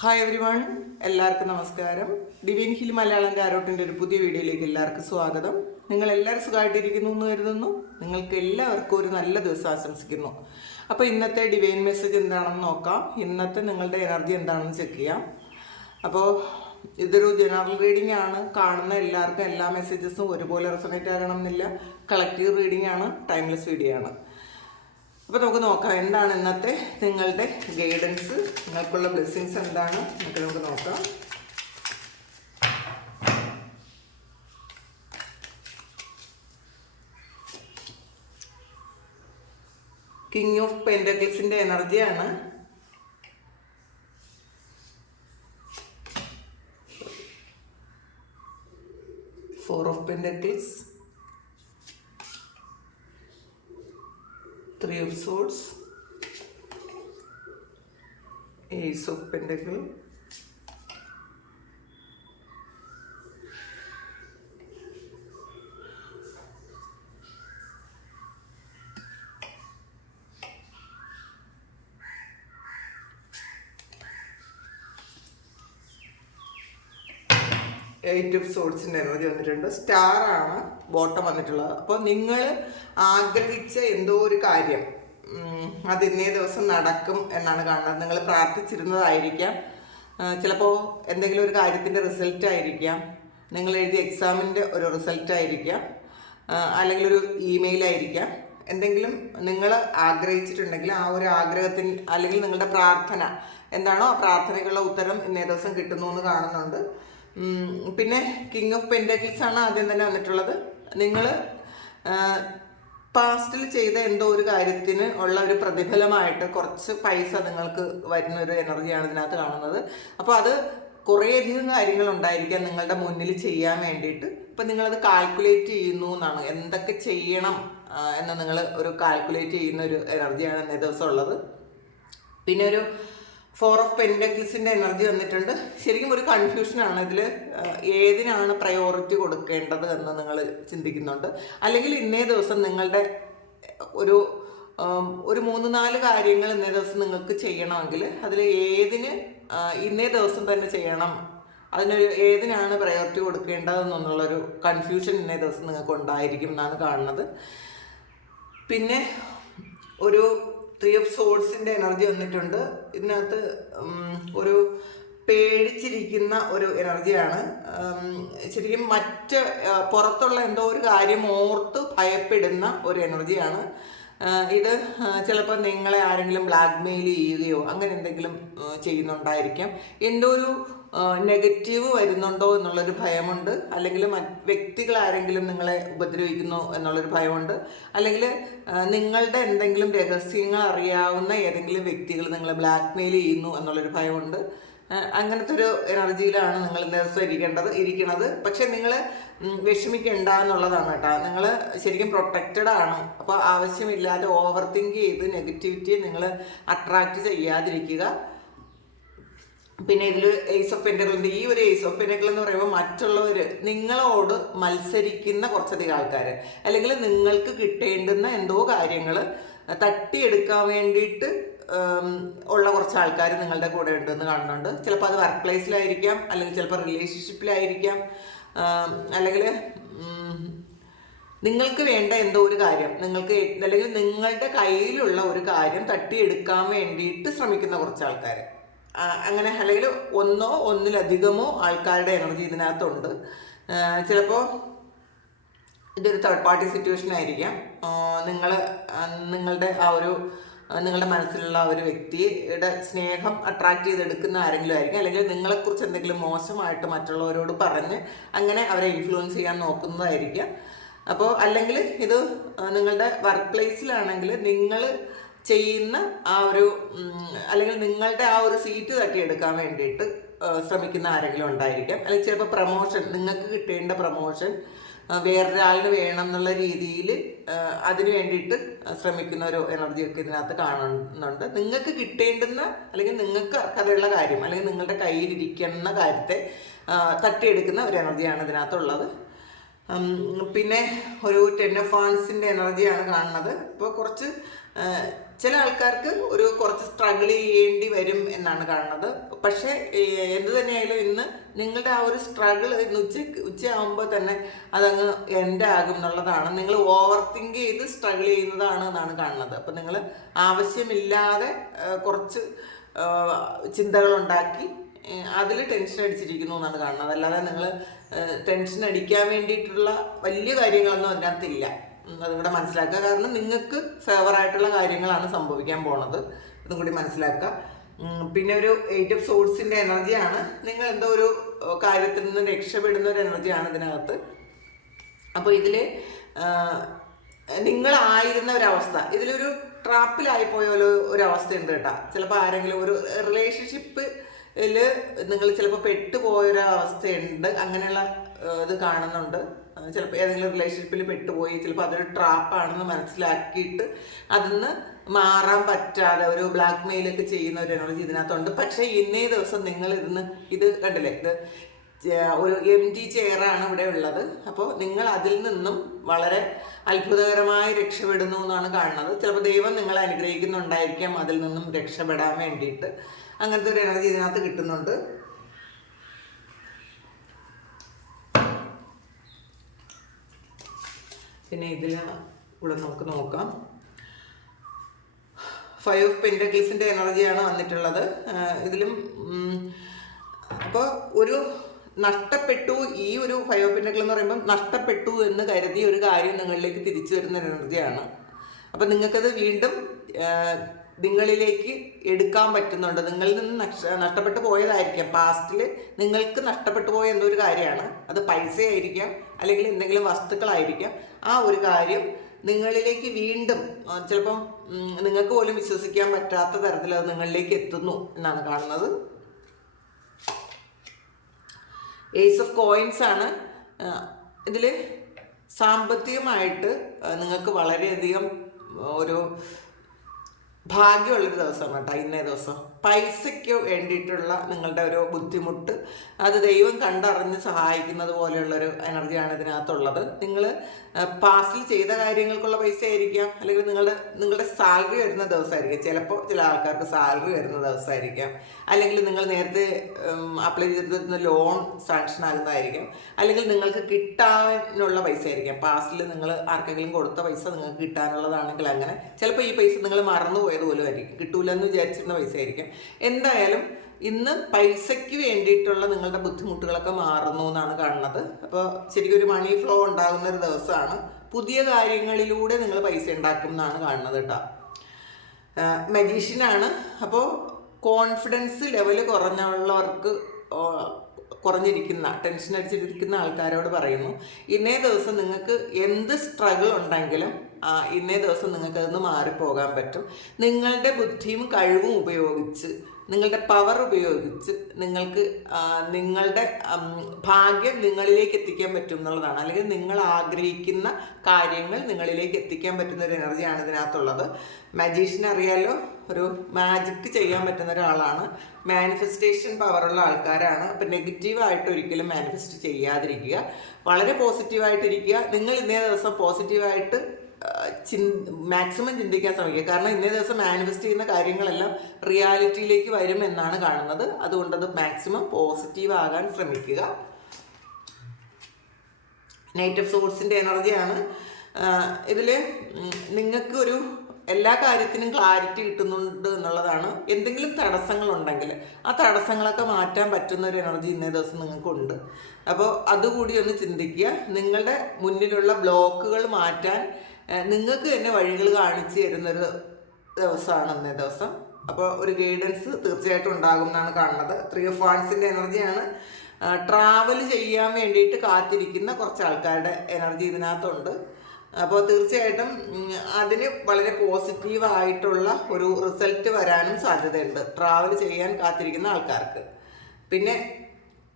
Hi every one എല്ലാവർക്കും നമസ്കാരം. Divin hill Malayalam കാരോട്ടിന്റെ ഒരു പുതിയ വീഡിയോയിലേക്ക് എല്ലാവർക്കും സ്വാഗതം. നിങ്ങൾ എല്ലാവരും സുഖമായിട്ടിരിക്കുന്നു എന്ന് കരുതുന്നു. നിങ്ങൾക്ക് എല്ലാവർക്കും ഒരു നല്ല ദിവസം ആശംസിക്കുന്നു. അപ്പോൾ ഇന്നത്തെ ഡിവൈൻ മെസ്സേജ് എന്താണെന്ന് നോക്കാം. ഇന്നത്തെ നിങ്ങളുടെ എനർജി എന്താണെന്ന് ചെക്ക് ചെയ്യാം. അപ്പോൾ ഇതൊരു ജനറൽ റീഡിംഗ് ആണ്. കാണുന്ന എല്ലാവർക്കും എല്ലാ മെസ്സേജസും ഒരുപോലെ റെസണേറ്റ് ആകണം എന്നില്ല കളക്റ്റീവ് റീഡിംഗ് ആണ് ടൈംലെസ് വീഡിയോ ആണ്. അപ്പോൾ നമുക്ക് നോക്കാം എന്താണ് ഇന്നത്തെ നിങ്ങളുടെ ഗൈഡൻസ് നിങ്ങൾക്കുള്ള ബ്ലെസ്സിങ്സ് എന്താണ്? നമുക്ക് നമുക്ക് നോക്കാം. കിങ് ഓഫ് പെൻഡക്കിൾസിന്റെ എനർജിയാണ് four of pentacles three of swords ace of pentacle eight of സോഡ്സിന്റെ energy വന്നിട്ടുണ്ട്. സ്റ്റാർ ആണ് ബോട്ടം വന്നിട്ടുള്ളത്. അപ്പോൾ നിങ്ങൾ ആഗ്രഹിച്ച എന്തോ ഒരു കാര്യം അത് ഇന്നേ ദിവസം നടക്കും എന്നാണ് കാണുന്നത്. നിങ്ങൾ പ്രാർത്ഥിച്ചിരുന്നതായിരിക്കാം. ചിലപ്പോൾ എന്തെങ്കിലും ഒരു കാര്യത്തിന്റെ റിസൾട്ട് ആയിരിക്കാം. നിങ്ങൾ എഴുതിയ എക്സാമിന്റെ ഒരു റിസൾട്ട് ആയിരിക്കാം. അല്ലെങ്കിൽ ഒരു ഇമെയിൽ ആയിരിക്കാം. എന്തെങ്കിലും നിങ്ങൾ ആഗ്രഹിച്ചിട്ടുണ്ടെങ്കിൽ ആ ഒരു ആഗ്രഹത്തിന് അല്ലെങ്കിൽ നിങ്ങളുടെ പ്രാർത്ഥന എന്താണോ ആ പ്രാർത്ഥനയ്ക്കുള്ള ഉത്തരം ഇന്നേ ദിവസം കിട്ടുന്നു എന്ന് കാണുന്നുണ്ട്. പിന്നെ കിങ് ഓഫ് പെൻഡക്കിൾസ് ആണ് ആദ്യം തന്നെ വന്നിട്ടുള്ളത്. നിങ്ങൾ പാസ്റ്റിൽ ചെയ്ത എന്തോ ഒരു കാര്യത്തിന് ഉള്ള ഒരു പ്രതിഫലമായിട്ട് കുറച്ച് പൈസ നിങ്ങൾക്ക് വരുന്ന ഒരു എനർജിയാണ് ഇതിനകത്ത് കാണുന്നത്. അപ്പോൾ അത് കുറേയധികം കാര്യങ്ങൾ ഉണ്ടായിരിക്കാം നിങ്ങളുടെ മുന്നിൽ ചെയ്യാൻ വേണ്ടിയിട്ട്. ഇപ്പം നിങ്ങളത് കാൽക്കുലേറ്റ് ചെയ്യുന്നു എന്നാണ് എന്തൊക്കെ ചെയ്യണം എന്ന് നിങ്ങൾ ഒരു കാൽക്കുലേറ്റ് ചെയ്യുന്ന ഒരു എനർജിയാണ് ഇന്നേ ദിവസം ഉള്ളത്. പിന്നെ ഒരു ഫോർ ഓഫ് പെൻഡക്കിൾസിന്റെ എനർജി വന്നിട്ടുണ്ട്. ശരിക്കും ഒരു കൺഫ്യൂഷനാണ് ഇതിൽ ഏതിനാണ് പ്രയോറിറ്റി കൊടുക്കേണ്ടത് എന്ന് നിങ്ങൾ ചിന്തിക്കുന്നുണ്ട്. അല്ലെങ്കിൽ ഇന്നേ ദിവസം നിങ്ങളുടെ ഒരു ഒരു മൂന്ന് നാല് കാര്യങ്ങൾ ഇന്നേ ദിവസം നിങ്ങൾക്ക് ചെയ്യണമെങ്കിൽ അതിൽ ഏതിന് ഇന്നേ ദിവസം തന്നെ ചെയ്യണം. അതിനൊരു ഏതിനാണ് പ്രയോറിറ്റി കൊടുക്കേണ്ടതെന്നുള്ളൊരു കൺഫ്യൂഷൻ ഇന്നേ ദിവസം നിങ്ങൾക്ക് ഉണ്ടായിരിക്കും എന്നാണ് കാണുന്നത്. പിന്നെ ഒരു ത്രീ ഓഫ് സോഡ്സിന്റെ എനർജി വന്നിട്ടുണ്ട്. ഇതിനകത്ത് ഒരു പേടിച്ചിരിക്കുന്ന ഒരു എനർജിയാണ് ശരിക്കും മറ്റ് പുറത്തുള്ള എന്തോ ഒരു കാര്യം ഓർത്ത് ഭയപ്പെടുന്ന ഒരു എനർജിയാണ് ഇത് ചിലപ്പോൾ നിങ്ങളെ ആരെങ്കിലും ബ്ലാക്ക്മെയിൽ ചെയ്യുകയോ അങ്ങനെ എന്തെങ്കിലും ചെയ്യുന്നുണ്ടായിരിക്കാം. എന്തോ ഒരു നെഗറ്റീവ് വരുന്നുണ്ടോ എന്നുള്ളൊരു ഭയമുണ്ട്. അല്ലെങ്കിൽ വ്യക്തികൾ ആരെങ്കിലും നിങ്ങളെ ഉപദ്രവിക്കുന്നു എന്നുള്ളൊരു ഭയമുണ്ട്. അല്ലെങ്കിൽ നിങ്ങളുടെ എന്തെങ്കിലും രഹസ്യങ്ങൾ അറിയാവുന്ന ഏതെങ്കിലും വ്യക്തികൾ നിങ്ങളെ ബ്ലാക്ക്മെയിൽ ചെയ്യുന്നു എന്നുള്ളൊരു ഭയമുണ്ട്. അങ്ങനത്തെ ഒരു എനർജിയിലാണ് നിങ്ങൾ ദിവസം ഇരിക്കേണ്ടത് ഇരിക്കുന്നത്. പക്ഷെ നിങ്ങൾ വിഷമിക്കണ്ട എന്നുള്ളതാണ് കേട്ടോ. നിങ്ങൾ ശരിക്കും പ്രൊട്ടക്റ്റഡ് ആണ്. അപ്പോൾ ആവശ്യമില്ലാതെ ഓവർ തിങ്ക് ചെയ്ത് നെഗറ്റിവിറ്റിയെ നിങ്ങൾ അട്രാക്റ്റ് ചെയ്യാതിരിക്കുക. പിന്നെ ഇതിൽ എയ്സ് ഓഫ് പെൻഡകളുണ്ട് ഈ ഒരു എയ്സ് ഓഫ് പെൻഡകൾ എന്ന് പറയുമ്പോൾ മറ്റുള്ളവർ നിങ്ങളോട് മത്സരിക്കുന്ന കുറച്ചധികം ആൾക്കാർ അല്ലെങ്കിൽ നിങ്ങൾക്ക് കിട്ടേണ്ടുന്ന എന്തോ കാര്യങ്ങൾ തട്ടിയെടുക്കാൻ വേണ്ടിയിട്ട് ഉള്ള കുറച്ച് ആൾക്കാർ നിങ്ങളുടെ കൂടെ ഉണ്ടെന്ന് കാണുന്നുണ്ട്. ചിലപ്പോൾ അത് വർക്ക് പ്ലേസിലായിരിക്കാം അല്ലെങ്കിൽ ചിലപ്പോൾ റിലേഷൻഷിപ്പിലായിരിക്കാം അല്ലെങ്കിൽ നിങ്ങൾക്ക് വേണ്ട എന്തോ ഒരു കാര്യം നിങ്ങൾക്ക് അല്ലെങ്കിൽ നിങ്ങളുടെ കയ്യിലുള്ള ഒരു കാര്യം തട്ടിയെടുക്കാൻ വേണ്ടിയിട്ട് ശ്രമിക്കുന്ന കുറച്ച് ആൾക്കാർ അങ്ങനെ അല്ലെങ്കിൽ ഒന്നോ ഒന്നിലധികമോ ആൾക്കാരുടെ എനർജി ഇതിനകത്തുണ്ട്. ചിലപ്പോൾ ഇതൊരു തേർഡ് പാർട്ടി സിറ്റുവേഷൻ ആയിരിക്കാം. നിങ്ങൾ നിങ്ങളുടെ ആ ഒരു നിങ്ങളുടെ മനസ്സിലുള്ള ആ ഒരു വ്യക്തിയുടെ സ്നേഹം അട്രാക്ട് ചെയ്തെടുക്കുന്ന ആരെങ്കിലും ആയിരിക്കും. അല്ലെങ്കിൽ നിങ്ങളെക്കുറിച്ച് എന്തെങ്കിലും മോശമായിട്ട് മറ്റുള്ളവരോട് പറഞ്ഞ് അങ്ങനെ അവരെ ഇൻഫ്ലുവൻസ് ചെയ്യാൻ നോക്കുന്നതായിരിക്കാം. അപ്പോൾ അല്ലെങ്കിൽ ഇത് നിങ്ങളുടെ വർക്ക് പ്ലേസിലാണെങ്കിൽ നിങ്ങൾ ചെയ്യുന്ന ആ ഒരു അല്ലെങ്കിൽ നിങ്ങളുടെ ആ ഒരു സീറ്റ് തട്ടിയെടുക്കാൻ വേണ്ടിയിട്ട് ശ്രമിക്കുന്ന ആരെങ്കിലും ഉണ്ടായിരിക്കാം. അല്ലെങ്കിൽ ചിലപ്പോൾ പ്രമോഷൻ നിങ്ങൾക്ക് കിട്ടേണ്ട പ്രമോഷൻ വേറൊരാളിന് വേണം എന്നുള്ള രീതിയിൽ അതിന് വേണ്ടിയിട്ട് ശ്രമിക്കുന്ന ഒരു എനർജിയൊക്കെ ഇതിനകത്ത് കാണുന്നുണ്ട്. നിങ്ങൾക്ക് കിട്ടേണ്ടുന്ന അല്ലെങ്കിൽ നിങ്ങൾക്ക് അർഹതയുള്ള കാര്യം അല്ലെങ്കിൽ നിങ്ങളുടെ കയ്യിലിരിക്കുന്ന കാര്യത്തെ തട്ടിയെടുക്കുന്ന ഒരു എനർജിയാണ് ഇതിനകത്തുള്ളത്. പിന്നെ ഒരു ടെൻ ഓഫ് ഫാൻസിന്റെ എനർജിയാണ് കാണുന്നത്. ഇപ്പോൾ കുറച്ച് ചില ആൾക്കാർക്ക് ഒരു കുറച്ച് സ്ട്രഗിൾ ചെയ്യേണ്ടി വരും എന്നാണ് കാണുന്നത്. പക്ഷേ എന്ത് തന്നെയായാലും ഇന്ന് നിങ്ങളുടെ ആ ഒരു സ്ട്രഗിൾ ഇന്ന് ഉച്ച ഉച്ചയാകുമ്പോൾ തന്നെ അതങ്ങ് എന്റെ ആകും എന്നുള്ളതാണ്. നിങ്ങൾ ഓവർ തിങ്ക് ചെയ്ത് സ്ട്രഗിൾ ചെയ്യുന്നതാണ് എന്നാണ് കാണുന്നത്. അപ്പം നിങ്ങൾ ആവശ്യമില്ലാതെ കുറച്ച് ചിന്തകളുണ്ടാക്കി അതിൽ ടെൻഷൻ അടിച്ചിരിക്കുന്നു എന്നാണ് കാണുന്നത്. അല്ലാതെ നിങ്ങൾ ടെൻഷൻ അടിക്കാൻ വേണ്ടിയിട്ടുള്ള വലിയ കാര്യങ്ങളൊന്നും അതിനകത്തില്ല. അതും കൂടെ മനസ്സിലാക്കുക. കാരണം നിങ്ങൾക്ക് ഫേവർ ആയിട്ടുള്ള കാര്യങ്ങളാണ് സംഭവിക്കാൻ പോണത്. ഇതും കൂടി മനസ്സിലാക്കുക. പിന്നെ ഒരു എയ്റ്റ് ഓഫ് സോഴ്സിന്റെ എനർജിയാണ് നിങ്ങൾ എന്തോ ഒരു കാര്യത്തിൽ നിന്ന് രക്ഷപ്പെടുന്ന ഒരു എനർജിയാണ് ഇതിനകത്ത്. അപ്പോൾ ഇതിൽ നിങ്ങളായിരുന്ന ഒരവസ്ഥ. ഇതിലൊരു ട്രാപ്പിലായി പോയ ഒരു ഒരവസ്ഥയുണ്ട് കേട്ടോ. ചിലപ്പോൾ ആരെങ്കിലും ഒരു റിലേഷൻഷിപ്പിൽ നിങ്ങൾ ചിലപ്പോൾ പെട്ടുപോയൊരവസ്ഥയുണ്ട്. അങ്ങനെയുള്ള ഇത് കാണുന്നുണ്ട്. ചിലപ്പോൾ ഏതെങ്കിലും റിലേഷൻഷിപ്പിൽ പെട്ടുപോയി ചിലപ്പോൾ അതൊരു ട്രാപ്പാണെന്ന് മനസ്സിലാക്കിയിട്ട് അതിൽ നിന്ന് മാറാൻ പറ്റാതെ ഒരു ബ്ലാക്ക് മെയിലൊക്കെ ചെയ്യുന്ന ഒരു എനർജി ഇതിനകത്തുണ്ട്. പക്ഷേ ഇന്നേ ദിവസം നിങ്ങൾ ഇതിന്ന് ഇത് കണ്ടില്ലേ? ഇത് ഒരു എം ടി ചെയറാണ് ഇവിടെ ഉള്ളത്. അപ്പോൾ നിങ്ങൾ അതിൽ നിന്നും വളരെ അത്ഭുതകരമായി രക്ഷപ്പെടുന്നു എന്നാണ് കാണുന്നത്. ചിലപ്പോൾ ദൈവം നിങ്ങളെ അനുഗ്രഹിക്കുന്നുണ്ടായിരിക്കാം അതിൽ നിന്നും രക്ഷപ്പെടാൻ വേണ്ടിയിട്ട്. അങ്ങനത്തെ ഒരു എനർജി ഇതിനകത്ത് കിട്ടുന്നുണ്ട്. പിന്നെ ഇതിൽ ഇവിടെ നമുക്ക് നോക്കാം. ഫൈവ് ഓഫ് പെന്റക്കിൾസിന്റെ എനർജിയാണ് വന്നിട്ടുള്ളത്. ഇതിലും അപ്പോൾ ഒരു നഷ്ടപ്പെട്ടു ഈ ഒരു ഫൈവ് ഓഫ് പെന്റക്കിൾ എന്ന് പറയുമ്പോൾ നഷ്ടപ്പെട്ടു എന്ന് കരുതി ഒരു കാര്യം നിങ്ങളിലേക്ക് തിരിച്ചു വരുന്ന എനർജിയാണ് അപ്പം നിങ്ങൾക്കത് വീണ്ടും നിങ്ങളിലേക്ക് എടുക്കാൻ പറ്റുന്നുണ്ട്. നിങ്ങളിൽ നിന്ന് നഷ്ട നഷ്ടപ്പെട്ടു പോയതായിരിക്കാം. പാസ്റ്റിൽ നിങ്ങൾക്ക് നഷ്ടപ്പെട്ടു പോയ എന്നൊരു കാര്യമാണ്. അത് പൈസയായിരിക്കാം അല്ലെങ്കിൽ എന്തെങ്കിലും വസ്തുക്കളായിരിക്കാം. ആ ഒരു കാര്യം നിങ്ങളിലേക്ക് വീണ്ടും ചിലപ്പം നിങ്ങൾക്ക് പോലും വിശ്വസിക്കാൻ പറ്റാത്ത തരത്തിൽ അത് നിങ്ങളിലേക്ക് എത്തുന്നു എന്നാണ് കാണുന്നത്. ഏസ് ഓഫ് കോയിൻസ് ആണ് ഇതിൽ സാമ്പത്തികമായിട്ട് നിങ്ങൾക്ക് വളരെയധികം ഒരു ഭാഗ്യമുള്ളൊരു ദിവസമാണ് കേട്ടോ ഇന്നേ ദിവസം. പൈസയ്ക്ക് വേണ്ടിയിട്ടുള്ള നിങ്ങളുടെ ഒരു ബുദ്ധിമുട്ട്. അത് ദൈവം കണ്ടറിഞ്ഞ് സഹായിക്കുന്നത് പോലെയുള്ളൊരു എനർജിയാണ് ഇതിനകത്തുള്ളത്. നിങ്ങൾ പാസ്റ്റിൽ ചെയ്ത കാര്യങ്ങൾക്കുള്ള പൈസ ആയിരിക്കാം അല്ലെങ്കിൽ നിങ്ങളുടെ നിങ്ങളുടെ സാലറി വരുന്ന ദിവസമായിരിക്കാം. ചിലപ്പോൾ ചില ആൾക്കാർക്ക് സാലറി വരുന്ന ദിവസമായിരിക്കാം. അല്ലെങ്കിൽ നിങ്ങൾ നേരത്തെ അപ്ലൈ ചെയ്തിരുന്ന ലോൺ സാങ്ഷൻ ആകുന്നതായിരിക്കും. അല്ലെങ്കിൽ നിങ്ങൾക്ക് കിട്ടാനുള്ള പൈസ ആയിരിക്കാം പാസ്റ്റിൽ നിങ്ങൾ ആർക്കെങ്കിലും കൊടുത്ത പൈസ നിങ്ങൾക്ക് കിട്ടാനുള്ളതാണെങ്കിൽ അങ്ങനെ. ചിലപ്പോൾ ഈ പൈസ നിങ്ങൾ മറന്നുപോയത് പോലും ആയിരിക്കും. കിട്ടൂലെന്ന് വിചാരിച്ചിരുന്ന പൈസ ആയിരിക്കും എന്തായാലും ഇന്ന് പൈസയ്ക്ക് വേണ്ടിയിട്ടുള്ള നിങ്ങളുടെ ബുദ്ധിമുട്ടുകളൊക്കെ മാറുന്നു എന്നാണ് കാണുന്നത്. അപ്പോൾ ശരിക്കും ഒരു മണി ഫ്ലോ ഉണ്ടാകുന്ന ഒരു ദിവസമാണ്. പുതിയ കാര്യങ്ങളിലൂടെ നിങ്ങൾ പൈസ ഉണ്ടാക്കും എന്നാണ് കാണുന്നത് കേട്ടോ. മജീഷ്യനാണ് അപ്പോൾ കോൺഫിഡൻസ് ലെവൽ കുറഞ്ഞുള്ളവർക്ക് കുറഞ്ഞിരിക്കുന്ന ടെൻഷൻ അടിച്ചിരിക്കുന്ന ആൾക്കാരോട് പറയുന്നു. ഇന്നേ ദിവസം നിങ്ങൾക്ക് എന്ത് സ്ട്രഗിൾ ഉണ്ടെങ്കിലും ഇന്നേ ദിവസം നിങ്ങൾക്ക് അതിന് മാറിപ്പോകാൻ പറ്റും. നിങ്ങളുടെ ബുദ്ധിയും കഴിവും ഉപയോഗിച്ച് നിങ്ങളുടെ പവർ ഉപയോഗിച്ച് നിങ്ങൾക്ക് നിങ്ങളുടെ ഭാഗ്യം നിങ്ങളിലേക്ക് എത്തിക്കാൻ പറ്റും എന്നുള്ളതാണ്. അല്ലെങ്കിൽ നിങ്ങൾ ആഗ്രഹിക്കുന്ന കാര്യങ്ങൾ നിങ്ങളിലേക്ക് എത്തിക്കാൻ പറ്റുന്ന ഒരു എനർജിയാണ് ഇതിനകത്തുള്ളത്. മജീഷ്യൻ അറിയാലോ ഒരു മാജിക് ചെയ്യാൻ പറ്റുന്ന ഒരാളാണ്. മാനിഫെസ്റ്റേഷൻ പവറുള്ള ആൾക്കാരാണ്. അപ്പം നെഗറ്റീവായിട്ട് ഒരിക്കലും മാനിഫെസ്റ്റ് ചെയ്യാതിരിക്കുക. വളരെ പോസിറ്റീവായിട്ടിരിക്കുക നിങ്ങൾ ഇന്നേ ദിവസം പോസിറ്റീവായിട്ട് മാക്സിമം ചിന്തിക്കാൻ ശ്രമിക്കുക. കാരണം ഇന്നേ ദിവസം മാനിഫെസ്റ്റ് ചെയ്യുന്ന കാര്യങ്ങളെല്ലാം റിയാലിറ്റിയിലേക്ക് വരും എന്നാണ് കാണുന്നത്. അതുകൊണ്ട് അത് മാക്സിമം പോസിറ്റീവ് ആകാൻ ശ്രമിക്കുക. ഓഫ് സോഴ്സിന്റെ എനർജിയാണ് ഇതിൽ നിങ്ങൾക്കൊരു എല്ലാ കാര്യത്തിനും ക്ലാരിറ്റി കിട്ടുന്നുണ്ട് എന്നുള്ളതാണ്. എന്തെങ്കിലും തടസ്സങ്ങളുണ്ടെങ്കിൽ ആ തടസ്സങ്ങളൊക്കെ മാറ്റാൻ പറ്റുന്ന ഒരു എനർജി ഇന്നേ ദിവസം നിങ്ങൾക്കുണ്ട്. അപ്പോൾ അതുകൂടി ഒന്ന് ചിന്തിക്കുക. നിങ്ങളുടെ മുന്നിലുള്ള ബ്ലോക്കുകൾ മാറ്റാൻ നിങ്ങൾക്ക് തന്നെ വഴികൾ കാണിച്ചു തരുന്നൊരു ദിവസമാണ് ഇന്നേ ദിവസം. അപ്പോൾ ഒരു ഗൈഡൻസ് തീർച്ചയായിട്ടും ഉണ്ടാകും എന്നാണ് കാണുന്നത്. ത്രീ ഓഫ് വാൺസിന്റെ എനർജിയാണ് ട്രാവൽ ചെയ്യാൻ വേണ്ടിയിട്ട് കാത്തിരിക്കുന്ന കുറച്ച് ആൾക്കാരുടെ എനർജി ഇതിനകത്തുണ്ട്. അപ്പോൾ തീർച്ചയായിട്ടും അതിന് വളരെ പോസിറ്റീവായിട്ടുള്ള ഒരു റിസൾട്ട് വരാനും സാധ്യതയുണ്ട്. ട്രാവൽ ചെയ്യാൻ കാത്തിരിക്കുന്ന ആൾക്കാർക്ക്. പിന്നെ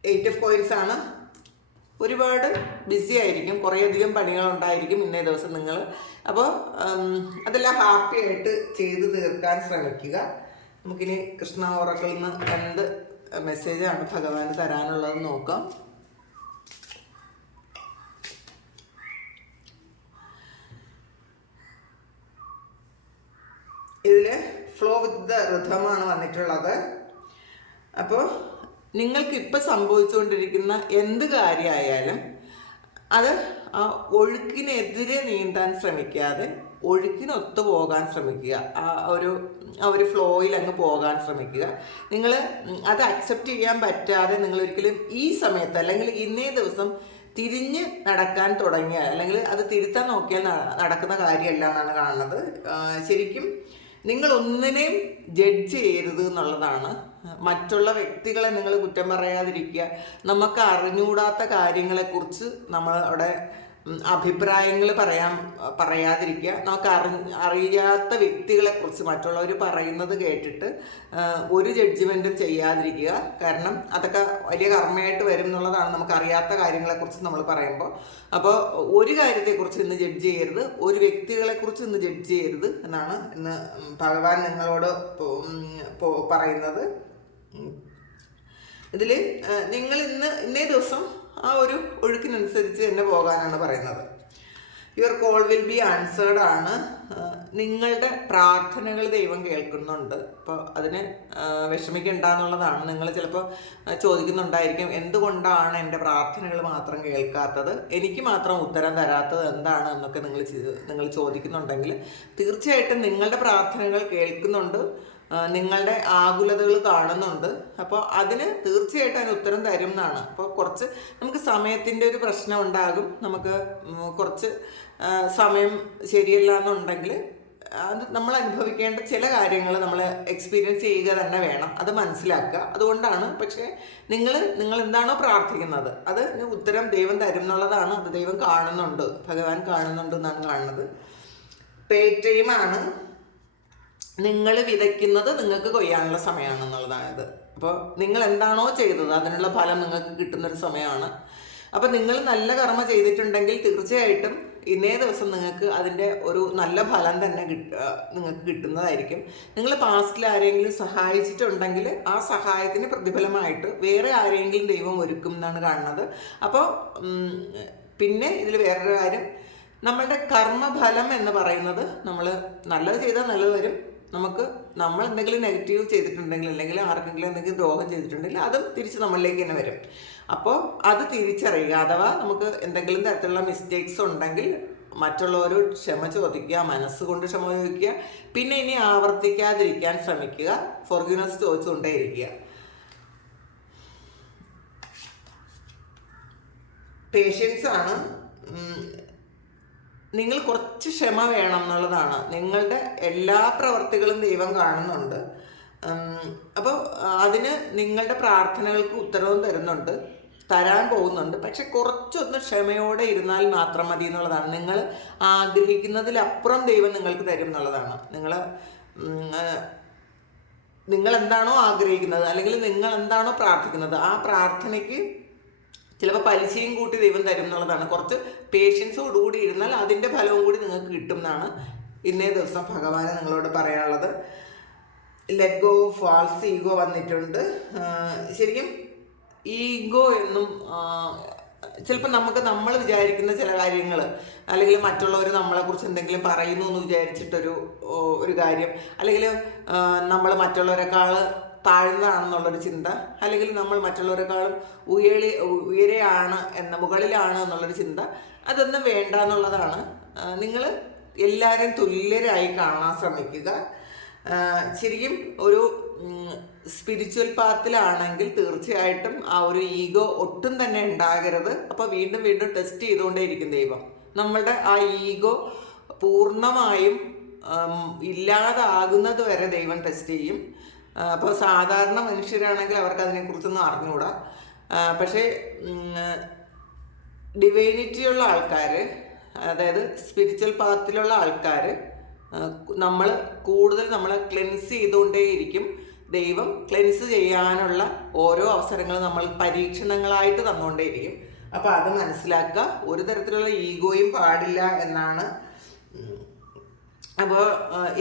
എയ്റ്റ് ഓഫ് കോയിൻസ് ആണ്. ഒരുപാട് ബിസി ആയിരിക്കും. കുറേയധികം പണികളുണ്ടായിരിക്കും ഇന്നേ ദിവസം നിങ്ങൾ അപ്പോൾ അതെല്ലാം ഹാപ്പി ആയിട്ട് ചെയ്ത് തീർക്കാൻ ശ്രമിക്കുക. നമുക്കിനി കൃഷ്ണ ഓറക്കിൽ നിന്ന് എന്ത് മെസ്സേജാണ് ഭഗവാന് തരാനുള്ളത് നോക്കാം. ഇതിൽ ഫ്ലോ വിത്ത് ദ ഋതമാണ് വന്നിട്ടുള്ളത്. അപ്പോൾ നിങ്ങൾക്ക് ഇപ്പം സംഭവിച്ചുകൊണ്ടിരിക്കുന്ന എന്ത് കാര്യമായാലും അത് ആ ഒഴുക്കിനെതിരെ നീന്താൻ ശ്രമിക്കാതെ ഒഴുക്കിനൊത്തു പോകാൻ ശ്രമിക്കുക. ആ ഒരു ആ ഒരു ഫ്ലോയിൽ അങ്ങ് പോകാൻ ശ്രമിക്കുക. നിങ്ങൾ അത് അക്സെപ്റ്റ് ചെയ്യാൻ പറ്റാതെ നിങ്ങൾ ഒരിക്കലും ഈ സമയത്ത് അല്ലെങ്കിൽ ഇന്നേ ദിവസം തിരിഞ്ഞ് നടക്കാൻ തുടങ്ങിയാൽ അല്ലെങ്കിൽ അത് തിരുത്താൻ നോക്കിയാൽ നടക്കുന്ന കാര്യമല്ല എന്നാണ് കാണുന്നത്. ശരിക്കും നിങ്ങൾ ഒന്നിനെയും ജഡ്ജ് ചെയ്യരുത് എന്നുള്ളതാണ് മറ്റുള്ള വ്യക്തികളെ നിങ്ങൾ കുറ്റം പറയാതിരിക്കുക. നമുക്ക് അറിഞ്ഞുകൂടാത്ത കാര്യങ്ങളെക്കുറിച്ച് നമ്മൾ അവിടെ അഭിപ്രായങ്ങൾ പറയാൻ പറയാതിരിക്കുക. നമുക്ക് അറി അറിയാത്ത വ്യക്തികളെക്കുറിച്ച് മറ്റുള്ളവർ പറയുന്നത് കേട്ടിട്ട് ഒരു ജഡ്ജ്മെന്റും ചെയ്യാതിരിക്കുക. കാരണം അതൊക്കെ വലിയ കർമ്മയായിട്ട് വരും എന്നുള്ളതാണ് നമുക്ക് അറിയാത്ത കാര്യങ്ങളെക്കുറിച്ച് നമ്മൾ പറയുമ്പോൾ. അപ്പോൾ ഒരു കാര്യത്തെക്കുറിച്ച് ഇന്ന് ജഡ്ജ് ചെയ്യരുത്. ഒരു വ്യക്തികളെക്കുറിച്ച് ഇന്ന് ജഡ്ജ് ചെയ്യരുത് എന്നാണ് ഇന്ന് ഭഗവാൻ നിങ്ങളോട് പറയുന്നത്. ഇതിൽ നിങ്ങൾ ഇന്ന് ഇന്നേ ദിവസം ആ ഒരു ഒഴുക്കിനനുസരിച്ച് തന്നെ പോകാനാണ് പറയുന്നത്. Your call will be answered ആണ് നിങ്ങളുടെ പ്രാർത്ഥനകൾ ദൈവം കേൾക്കുന്നുണ്ട്. അപ്പോൾ അതിന് വിഷമിക്കണ്ട എന്നുള്ളതാണ് നിങ്ങൾ ചിലപ്പോൾ ചോദിക്കുന്നുണ്ടായിരിക്കും എന്തുകൊണ്ടാണ് എന്റെ പ്രാർത്ഥനകൾ മാത്രം കേൾക്കാത്തത്? എനിക്ക് മാത്രം ഉത്തരം തരാത്തത് എന്താണ് എന്നൊക്കെ നിങ്ങൾ നിങ്ങൾ ചോദിക്കുന്നുണ്ടെങ്കിൽ തീർച്ചയായിട്ടും നിങ്ങളുടെ പ്രാർത്ഥനകൾ കേൾക്കുന്നുണ്ട്. നിങ്ങളുടെ ആകുലതകൾ കാണുന്നുണ്ട്. അപ്പോൾ അതിന് തീർച്ചയായിട്ടും അതിന് ഉത്തരം തരും എന്നാണ്. അപ്പോൾ കുറച്ച് നമുക്ക് സമയത്തിന്റെ ഒരു പ്രശ്നം ഉണ്ടാകും. നമുക്ക് കുറച്ച് സമയം ശരിയല്ല എന്നുണ്ടെങ്കിൽ അത് നമ്മൾ അനുഭവിക്കേണ്ട ചില കാര്യങ്ങൾ നമ്മൾ എക്സ്പീരിയൻസ് ചെയ്യുക തന്നെ വേണം. അത് മനസ്സിലാക്കുക. അതുകൊണ്ടാണ് പക്ഷേ നിങ്ങൾ നിങ്ങൾ എന്താണോ പ്രാർത്ഥിക്കുന്നത് അത് ഉത്തരം ദൈവം തരും എന്നുള്ളതാണ്. അത് ദൈവം കാണുന്നുണ്ട്. ഭഗവാൻ കാണുന്നുണ്ട് എന്നാണ് കാണുന്നത്. പേ ടൈമാണ് നിങ്ങൾ വിതയ്ക്കുന്നത് നിങ്ങൾക്ക് കൊയ്യാനുള്ള സമയമാണെന്നുള്ളതാണിത്. അപ്പോൾ നിങ്ങൾ എന്താണോ ചെയ്തത് അതിനുള്ള ഫലം നിങ്ങൾക്ക് കിട്ടുന്നൊരു സമയമാണ്. അപ്പം നിങ്ങൾ നല്ല കർമ്മ ചെയ്തിട്ടുണ്ടെങ്കിൽ തീർച്ചയായിട്ടും ഇന്നേ ദിവസം നിങ്ങൾക്ക് അതിന്റെ ഒരു നല്ല ഫലം തന്നെ കിട്ട നിങ്ങൾക്ക് കിട്ടുന്നതായിരിക്കും. നിങ്ങൾ പാസ്റ്റിൽ ആരെങ്കിലും സഹായിച്ചിട്ടുണ്ടെങ്കിൽ ആ സഹായത്തിന് പ്രതിഫലമായിട്ട് വേറെ ആരെങ്കിലും ദൈവം ഒരുക്കും എന്നാണ് കാണുന്നത്. അപ്പോൾ പിന്നെ ഇതിൽ വേറൊരു കാര്യം. നമ്മളുടെ കർമ്മഫലം എന്ന് പറയുന്നത് നമ്മൾ നല്ലത് ചെയ്താൽ നല്ലത് വരും നമുക്ക് നമ്മൾ എന്തെങ്കിലും നെഗറ്റീവ് ചെയ്തിട്ടുണ്ടെങ്കിൽ അല്ലെങ്കിൽ ആർക്കെങ്കിലും എന്തെങ്കിലും ദ്രോഹം ചെയ്തിട്ടുണ്ടെങ്കിൽ അതും തിരിച്ച് നമ്മളിലേക്ക് തന്നെ വരും. അപ്പോൾ അത് തിരിച്ചറിയുക. അഥവാ നമുക്ക് എന്തെങ്കിലും തരത്തിലുള്ള മിസ്റ്റേക്സ് ഉണ്ടെങ്കിൽ മറ്റുള്ളവരോട് ക്ഷമ ചോദിക്കുക മനസ്സുകൊണ്ട് ക്ഷമ ചോദിക്കുക പിന്നെ ഇനി ആവർത്തിക്കാതിരിക്കാൻ ശ്രമിക്കുക ഫോർഗ്യൂനസ് ചോദിച്ചുകൊണ്ടേയിരിക്കുക. പേഷ്യൻസ് ആണ്. നിങ്ങൾ കുറച്ച് ക്ഷമ വേണം എന്നുള്ളതാണ്. നിങ്ങളുടെ എല്ലാ പ്രവർത്തികളും ദൈവം കാണുന്നുണ്ട്. അപ്പോൾ അതിന് നിങ്ങളുടെ പ്രാർത്ഥനകൾക്ക് ഉത്തരവും തരുന്നുണ്ട്. തരാൻ പോകുന്നുണ്ട്. പക്ഷെ കുറച്ചൊന്ന് ക്ഷമയോടെ ഇരുന്നാൽ മാത്രം മതി എന്നുള്ളതാണ്. നിങ്ങൾ ആഗ്രഹിക്കുന്നതിലപ്പുറം ദൈവം നിങ്ങൾക്ക് തരും എന്നുള്ളതാണ്. നിങ്ങൾ നിങ്ങൾ എന്താണോ ആഗ്രഹിക്കുന്നത് അല്ലെങ്കിൽ നിങ്ങൾ എന്താണോ പ്രാർത്ഥിക്കുന്നത് ആ പ്രാർത്ഥനയ്ക്ക് ചിലപ്പോൾ പലിശയും കൂട്ടി ദൈവം തരും എന്നുള്ളതാണ്. കുറച്ച് പേഷ്യൻസോടുകൂടി ഇരുന്നാൽ അതിന്റെ ഫലവും കൂടി നിങ്ങൾക്ക് കിട്ടും എന്നാണ് ഇന്നേ ദിവസം ഭഗവാനെ നിങ്ങളോട് പറയാനുള്ളത്. ലെഗോ ഫാൾസ് ഈഗോ വന്നിട്ടുണ്ട്. ശരിക്കും ഈഗോ എന്നും ചിലപ്പോൾ നമുക്ക് നമ്മൾ വിചാരിക്കുന്ന ചില കാര്യങ്ങൾ അല്ലെങ്കിൽ മറ്റുള്ളവർ നമ്മളെക്കുറിച്ച് എന്തെങ്കിലും പറയുന്നു എന്ന് വിചാരിച്ചിട്ടൊരു ഒരു കാര്യം അല്ലെങ്കിൽ നമ്മൾ മറ്റുള്ളവരെക്കാൾ താഴ്ന്നതാണെന്നുള്ളൊരു ചിന്ത അല്ലെങ്കിൽ നമ്മൾ മറ്റുള്ളവരെക്കാളും ഉയരി ഉയരെയാണ് എന്ന മുകളിലാണ് എന്നുള്ളൊരു ചിന്ത അതൊന്നും വേണ്ട എന്നുള്ളതാണ്. നിങ്ങൾ എല്ലാവരും തുല്യരായി കാണാൻ ശ്രമിക്കുക. ശരിക്കും ഒരു സ്പിരിച്വൽ പാത്തിലാണെങ്കിൽ തീർച്ചയായിട്ടും ആ ഒരു ഈഗോ ഒട്ടും തന്നെ ഉണ്ടാകരുത്. അപ്പോൾ വീണ്ടും വീണ്ടും ടെസ്റ്റ് ചെയ്തുകൊണ്ടേയിരിക്കും ദൈവം. നമ്മളുടെ ആ ഈഗോ പൂർണമായും ഇല്ലാതാകുന്നത് വരെ ദൈവം ടെസ്റ്റ് ചെയ്യും. അപ്പോൾ സാധാരണ മനുഷ്യരാണെങ്കിൽ അവർക്ക് അതിനെക്കുറിച്ചൊന്നും അറിഞ്ഞുകൂടാ പക്ഷേ ഡിവൈനിറ്റിയുള്ള ആൾക്കാർ അതായത് സ്പിരിച്വൽ പാത്തിലുള്ള ആൾക്കാർ നമ്മൾ കൂടുതൽ നമ്മൾ ക്ലെൻസ് ചെയ്തുകൊണ്ടേയിരിക്കും ദൈവം ക്ലെൻസ് ചെയ്യാനുള്ള ഓരോ അവസരങ്ങളും നമ്മൾ പരീക്ഷണങ്ങളായിട്ട് തന്നുകൊണ്ടേയിരിക്കും. അപ്പോൾ അത് മനസ്സിലാക്കുക. ഒരു തരത്തിലുള്ള ഈഗോയും പാടില്ല എന്നാണ്. അപ്പോൾ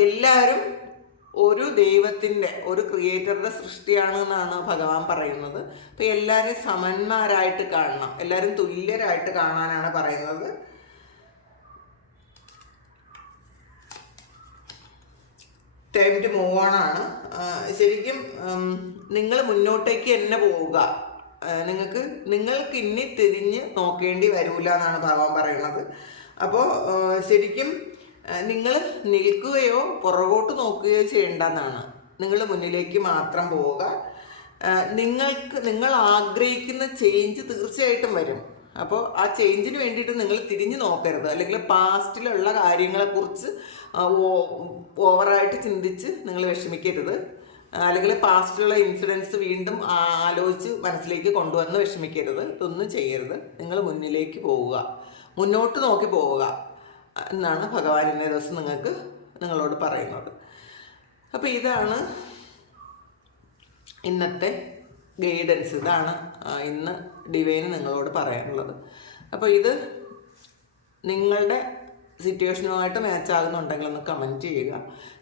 എല്ലാവരും ഒരു ദൈവത്തിന്റെ ഒരു ക്രിയേറ്ററുടെ സൃഷ്ടിയാണ് എന്നാണ് ഭഗവാൻ പറയുന്നത്. അപ്പോൾ എല്ലാവരും സമന്മാരായിട്ട് കാണണം. എല്ലാവരും തുല്യരായിട്ട് കാണാനാണ് പറയുന്നത്. ടൈം ടു മൂവ് ഓൺ ആണ്. ശരിക്കും നിങ്ങൾ മുന്നോട്ടേക്ക് തന്നെ പോവുക. നിങ്ങൾക്ക് നിങ്ങൾക്ക് ഇനി തിരിഞ്ഞ് നോക്കേണ്ടി വരൂല എന്നാണ് ഭഗവാൻ പറയുന്നത്. അപ്പോൾ ശരിക്കും നിങ്ങൾ നിൽക്കുകയോ പുറകോട്ട് നോക്കുകയോ ചെയ്യേണ്ടെന്നാണ്. നിങ്ങൾ മുന്നിലേക്ക് മാത്രം പോവുക. നിങ്ങൾക്ക് നിങ്ങൾ ആഗ്രഹിക്കുന്ന ചേഞ്ച് തീർച്ചയായിട്ടും വരും. അപ്പോൾ ആ ചേഞ്ചിന് വേണ്ടിയിട്ട് നിങ്ങൾ തിരിഞ്ഞു നോക്കരുത്. അല്ലെങ്കിൽ പാസ്റ്റിലുള്ള കാര്യങ്ങളെക്കുറിച്ച് ഓവറായിട്ട് ചിന്തിച്ച് നിങ്ങൾ വിഷമിക്കരുത്. അല്ലെങ്കിൽ പാസ്റ്റിലുള്ള ഇൻസിഡൻസ് വീണ്ടും ആലോചിച്ച് മനസ്സിലേക്ക് കൊണ്ടുവന്ന് വിഷമിക്കരുത്. ഇതൊന്നും ചെയ്യരുത്. നിങ്ങൾ മുന്നിലേക്ക് പോവുക. മുന്നോട്ട് നോക്കി പോവുക. എന്നാണ് ഭഗവാൻ ഇന്നേ ദിവസം നിങ്ങൾക്ക് നിങ്ങളോട് പറയുന്നത്. അപ്പോൾ ഇതാണ് ഇന്നത്തെ ഗൈഡൻസ് ഇതാണ് ഇന്ന് ഡിവൈന് നിങ്ങളോട് പറയാനുള്ളത്. അപ്പോൾ ഇത് നിങ്ങളുടെ സിറ്റുവേഷനുമായിട്ട് മാച്ച് ആകുന്നുണ്ടെങ്കിൽ ഒന്ന് കമന്റ് ചെയ്യുക.